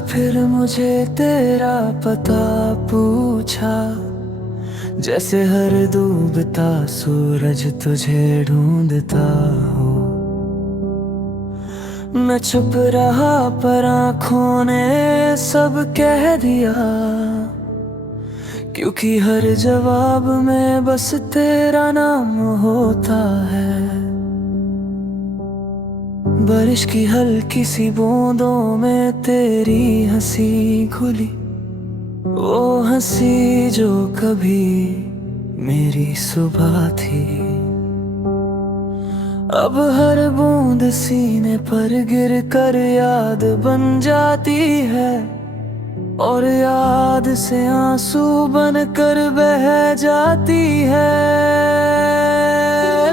फिर मुझे तेरा पता पूछा, जैसे हर डूबता सूरज तुझे ढूंढता हो। मैं चुप रहा पर आँखों ने सब कह दिया, क्योंकि हर जवाब में बस तेरा नाम होता है। बारिश की हल्की सी बूंदों में तेरी हंसी घुली, वो हंसी जो कभी मेरी सुबह थी। अब हर बूंद सीने पर गिर कर याद बन जाती है, और याद से आंसू बन कर बह जाती है।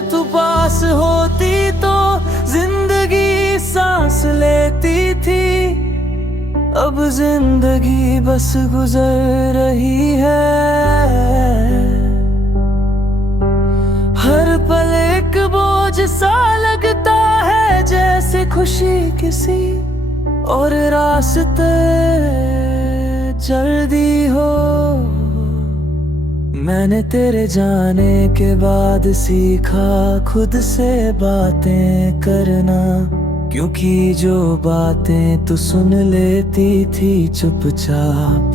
तू पास होती तो जिंदगी सांस लेती थी, अब जिंदगी बस गुजर रही है। हर पल एक बोझ सा लगता है, जैसे खुशी किसी और रास्ते जल्दी हो। मैंने तेरे जाने के बाद सीखा खुद से बातें करना, क्योंकि जो बातें तू सुन लेती थी चुपचाप,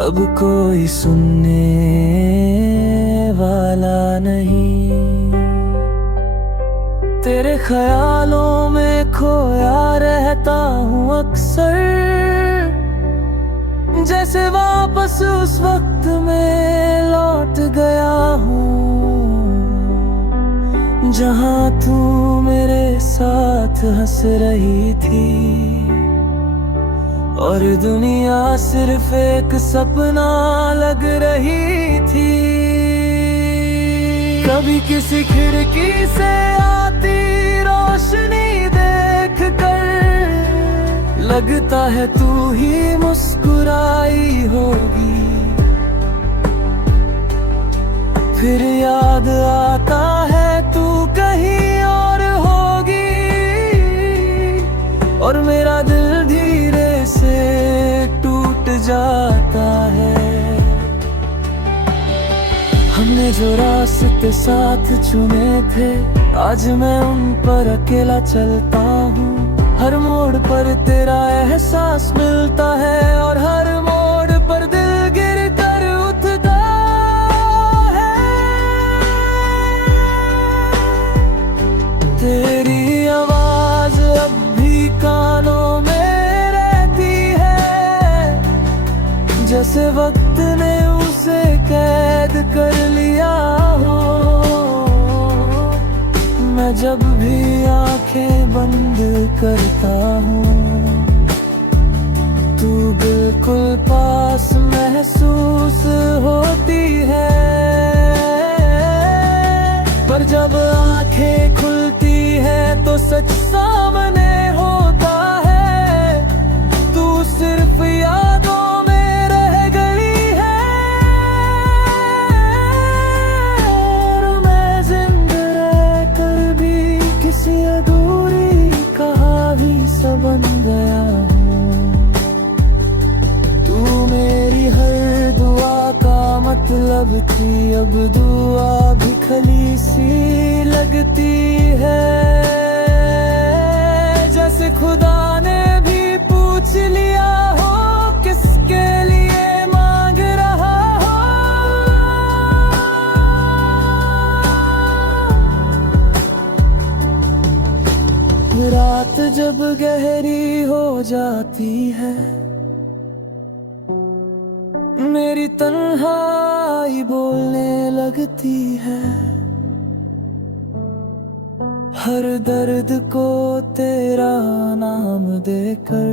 अब कोई सुनने वाला नहीं। तेरे ख्यालों में खोया रहता हूँ अक्सर, जैसे वापस उस वक्त में लौट गया हूँ, जहाँ तू मेरे साथ हंस रही थी, और दुनिया सिर्फ एक सपना लग रही थी। कभी किसी खिड़की से आती रोशनी देख कर लगता है तू ही मुस्कुराई होगी, फिर याद आता है तू कहीं और होगी, और मेरा दिल धीरे से टूट जाता है। हमने जो रास्ते साथ चुने थे, आज मैं उन पर अकेला चलता हूँ। हर मोड़ पर तेरा एहसास मिलता है, और हर मोड़ पर दिल गिर कर उठता है। तेरी आवाज अब भी कानों में रहती है, जैसे वक्त ने उसे कैद कर लिया हो। मैं जब भी आंखें बंद करता हूँ, तू बिल्कुल पास महसूस होती है, पर जब आंखें खुलती है तो सच सामने होता है। तू सिर्फ यादों में रह गई है, और मैं जिंदा रह कर भी किसी अधूरी कहानी सा बन गया हूँ। तू मेरी हर दुआ का मतलब थी, अब दुआ भी खली सी लगती है, जैसे खुदा ने भी पूछ लिया हो किसके लिए मांग रहा हो। रात जब गहरी हो जाती है, मेरी तन्हाई बोलने लगती है, हर दर्द को तेरा नाम देकर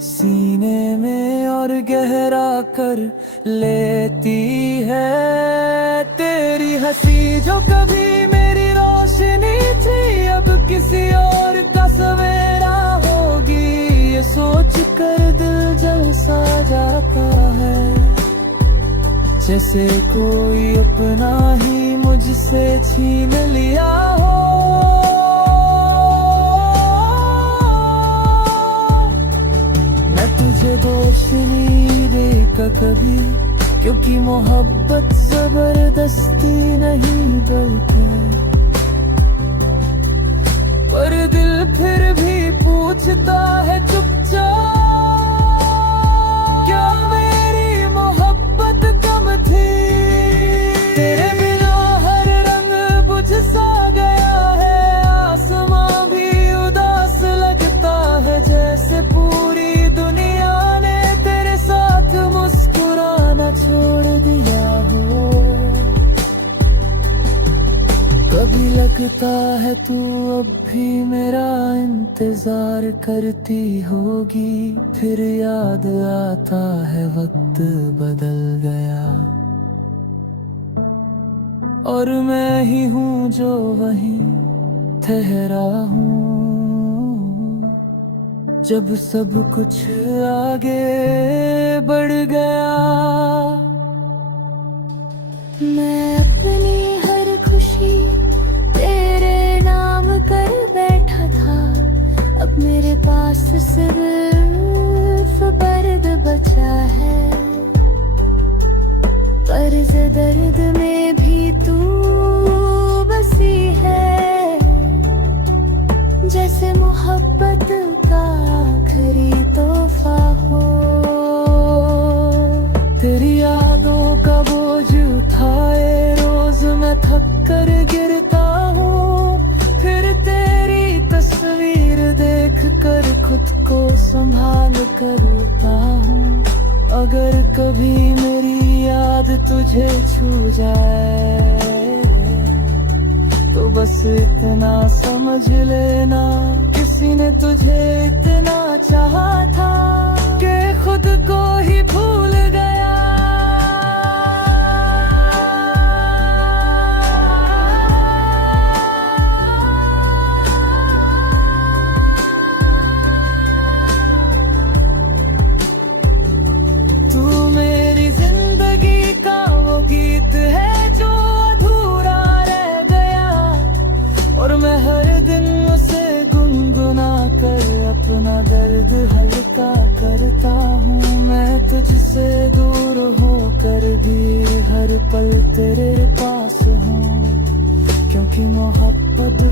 सीने में और गहरा कर लेती है। तेरी हंसी जो कभी मेरी रोशनी थी, अब किसी और का सवेरा होगी, ये सोच कर दिल जल सा जाता है, जैसे कोई अपना ही मुझसे छीन लिया हो। कुछ नहीं देगा कभी, क्योंकि मोहब्बत जबरदस्ती नहीं बल्कि, पर दिल फिर भी पूछता है चुपचाप, क्या मेरी मोहब्बत कम थी। तेरे बिना हर रंग बुझ सा गया है, आसमां भी उदास लगता है, जैसे पूरी दुनिया ने तेरे साथ मुस्कुराना छोड़ दिया हो। कभी लगता है तू अब भी मेरा इंतजार करती होगी, फिर याद आता है वक्त बदल गया, और मैं ही हूँ जो वहीं ठहरा हूँ, जब सब कुछ आगे बढ़ गया। मैं अपनी हर खुशी तेरे नाम कर बैठा था, अब मेरे पास सिर्फ दर्द बचा है, कर्ज दर्द में भी तू बसी है, जैसे मोहब्बत का आखिरी तोहफा हो। तेरी यादों का बोझ उठाए रोज मैं थक कर गिरता हूँ, फिर तेरी तस्वीर देख कर खुद को संभाल करता हूँ। अगर कभी मेरी याद तुझे छू जाए, तो बस इतना समझ लेना, किसी ने तुझे इतना चाहा था कि खुद को ही भूल गया। तू मेरी जिंदगी का वो गीत है जो अधूरा रह गया, और मैं हर दिन उसे गुनगुना कर अपना दर्द हल्का करता हूँ। मैं तुझसे दूर होकर भी हर पल तेरे पास हूँ, क्योंकि मोहब्बत